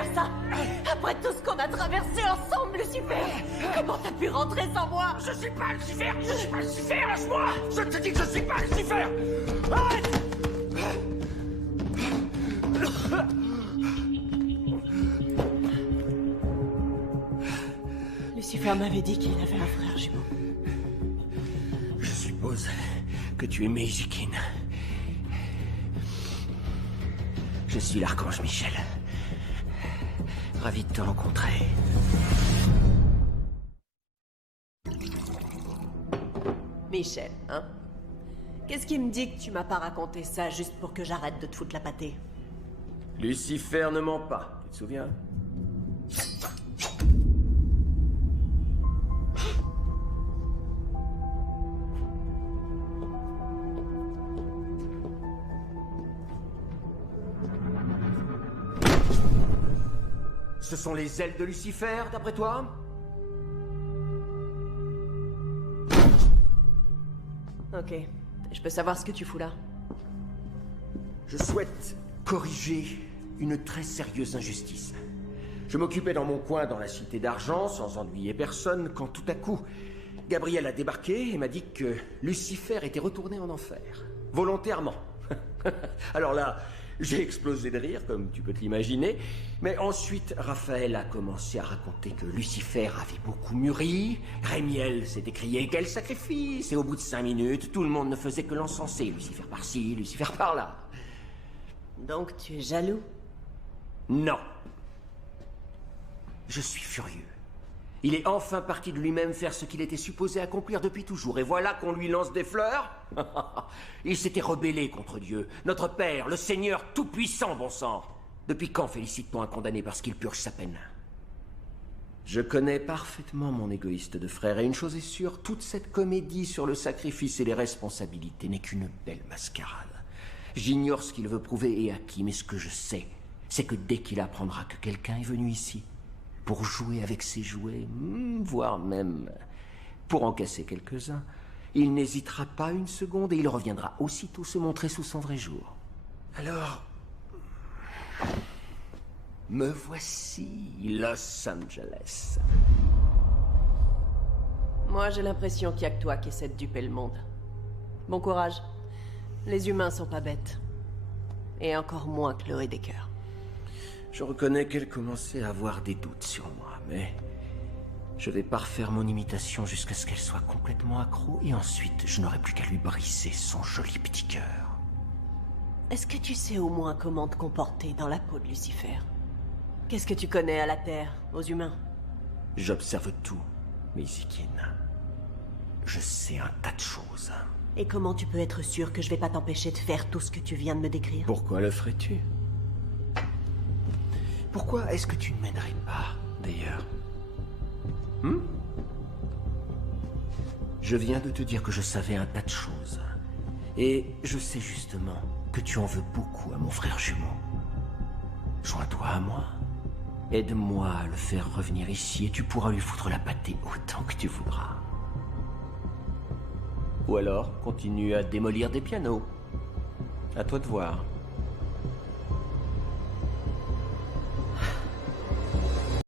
faire ça? Après tout ce qu'on a traversé ensemble, Lucifer! Comment t'as pu rentrer sans moi? Je suis pas Lucifer! Je suis pas Lucifer! Lâche-moi! Je te dis que je suis pas Lucifer! Arrête! Lucifer m'avait dit qu'il avait un frère jumeau. Je suppose que tu es Mexicaine. Je suis l'archange Michel. Ravi de te rencontrer. Michel, hein? Qu'est-ce qui me dit que tu m'as pas raconté ça juste pour que j'arrête de te foutre la pâtée? Lucifer ne ment pas, tu te souviens? Ce sont les ailes de Lucifer, d'après toi? Ok. Je peux savoir ce que tu fous là? Je souhaite corriger une très sérieuse injustice. Je m'occupais dans mon coin dans la Cité d'Argent, sans ennuyer personne, quand tout à coup, Gabriel a débarqué et m'a dit que Lucifer était retourné en enfer. Volontairement. Alors là, j'ai explosé de rire, comme tu peux te l'imaginer. Mais ensuite, Raphaël a commencé à raconter que Lucifer avait beaucoup mûri. Rémiel s'est écrié « Quel sacrifice !» Et au bout de 5 minutes, tout le monde ne faisait que l'encenser. Lucifer par-ci, Lucifer par-là. Donc tu es jaloux? Non. Je suis furieux. Il est enfin parti de lui-même faire ce qu'il était supposé accomplir depuis toujours. Et voilà qu'on lui lance des fleurs. Il s'était rebellé contre Dieu, notre Père, le Seigneur tout-puissant, bon sang. Depuis quand félicite-t-on un condamné parce qu'il purge sa peine? Je connais parfaitement mon égoïste de frère, et une chose est sûre, toute cette comédie sur le sacrifice et les responsabilités n'est qu'une belle mascarade. J'ignore ce qu'il veut prouver et à qui, mais ce que je sais, c'est que dès qu'il apprendra que quelqu'un est venu ici pour jouer avec ses jouets, voire même pour en casser quelques-uns, il n'hésitera pas une seconde et il reviendra aussitôt se montrer sous son vrai jour. Alors, me voici, Los Angeles. Moi, j'ai l'impression qu'il y a que toi qui essaie de duper le monde. Bon courage. Les humains sont pas bêtes. Et encore moins que le Redeker. Je reconnais qu'elle commençait à avoir des doutes sur moi, mais je vais parfaire mon imitation jusqu'à ce qu'elle soit complètement accro, et ensuite je n'aurai plus qu'à lui briser son joli petit cœur. Est-ce que tu sais au moins comment te comporter dans la peau de Lucifer? Qu'est-ce que tu connais à la Terre, aux humains? J'observe tout, Mexicaine. Je sais un tas de choses. Et comment tu peux être sûr que je vais pas t'empêcher de faire tout ce que tu viens de me décrire? Pourquoi le ferais-tu? Pourquoi est-ce que tu ne m'aiderais pas, d'ailleurs? Je viens de te dire que je savais un tas de choses. Et je sais justement que tu en veux beaucoup à mon frère jumeau. Joins-toi à moi. Aide-moi à le faire revenir ici et tu pourras lui foutre la pâtée autant que tu voudras. Ou alors, continue à démolir des pianos. À toi de voir.